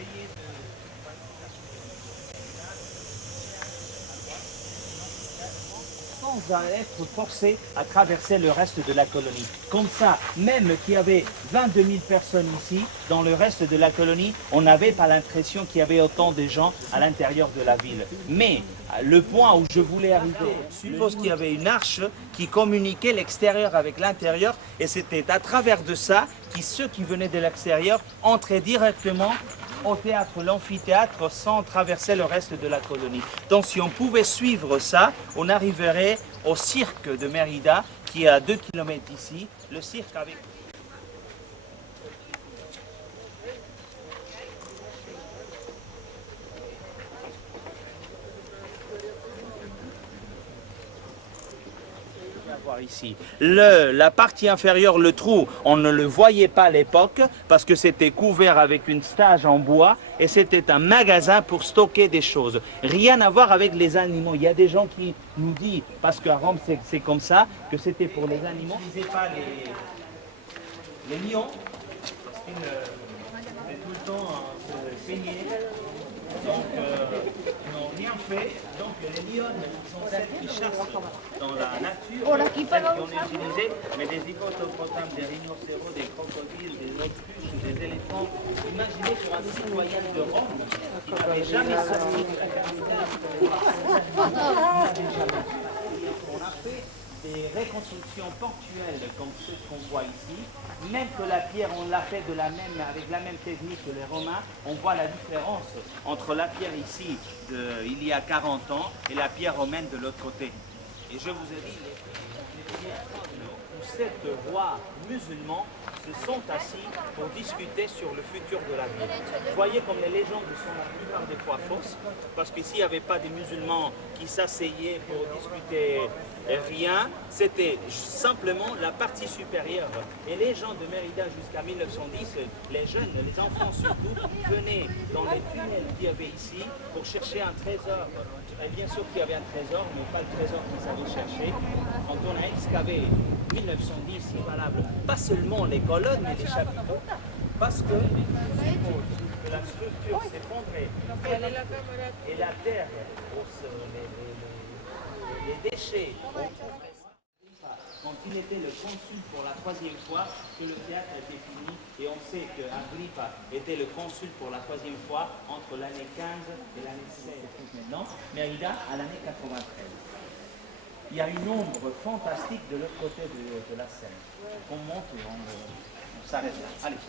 essayer de... sans être forcé à traverser le reste de la colonie. Comme ça, même qu'il y avait 22 000 personnes ici, dans le reste de la colonie, on n'avait pas l'impression qu'il y avait autant de gens à l'intérieur de la ville. Mais le point où je voulais arriver, je suppose qu'il y avait une arche qui communiquait l'extérieur avec l'intérieur, et c'était à travers de ça que ceux qui venaient de l'extérieur entraient directement au théâtre, l'amphithéâtre, sans traverser le reste de la colonie. Donc si on pouvait suivre ça, on arriverait au cirque de Mérida, qui est à 2 km d'ici, le cirque avec... Ici. La partie inférieure, le trou, on ne le voyait pas à l'époque parce que c'était couvert avec une stage en bois et c'était un magasin pour stocker des choses. Rien à voir avec les animaux. Il y a des gens qui nous disent, parce qu'à Rome c'est comme ça, que c'était pour les animaux. Ils n'utilisaient pas les lions parce qu'ils tout le temps se saignaient. Donc, ils n'ont rien fait. Donc, les lionnes sont celles qui chassent dans la nature, celles qu'on utilisait, mais des hippopotames, des rhinocéros, des crocodiles, des autruches, des éléphants. Imaginez sur un citoyen de Rome qui n'avait jamais sorti de la capitale. On a fait des reconstructions portuaires comme ceux qu'on voit ici. Même que la pierre, on l'a fait avec la même technique que les Romains, on voit la différence entre la pierre ici, il y a 40 ans, et la pierre romaine de l'autre côté. Et je vous ai dit, les pierres où 7 rois musulmans se sont assis pour discuter sur le futur de la ville. Vous voyez comme les légendes sont la plupart des fois fausses, parce qu'ici il n'y avait pas des musulmans qui s'asseyaient pour discuter rien, c'était simplement la partie supérieure. Et les gens de Mérida jusqu'à 1910, les jeunes, les enfants surtout, venaient dans les tunnels qu'il y avait ici pour chercher un trésor. Et bien sûr qu'il y avait un trésor, mais pas le trésor qu'ils avaient cherché. Quand on a excavé 1910, c'est valable, pas seulement les colonnes et les chapiteaux, parce que la structure s'effondrait et la terre, les déchets, quand il était le consul pour la 3e fois que le théâtre était fini, et on sait qu'Agrippa était le consul pour la 3e fois entre l'année 15 et l'année 16 maintenant, Mérida à l'année 93. Il y a une ombre fantastique de l'autre côté de la Seine. On monte et on s'arrête là. Allez.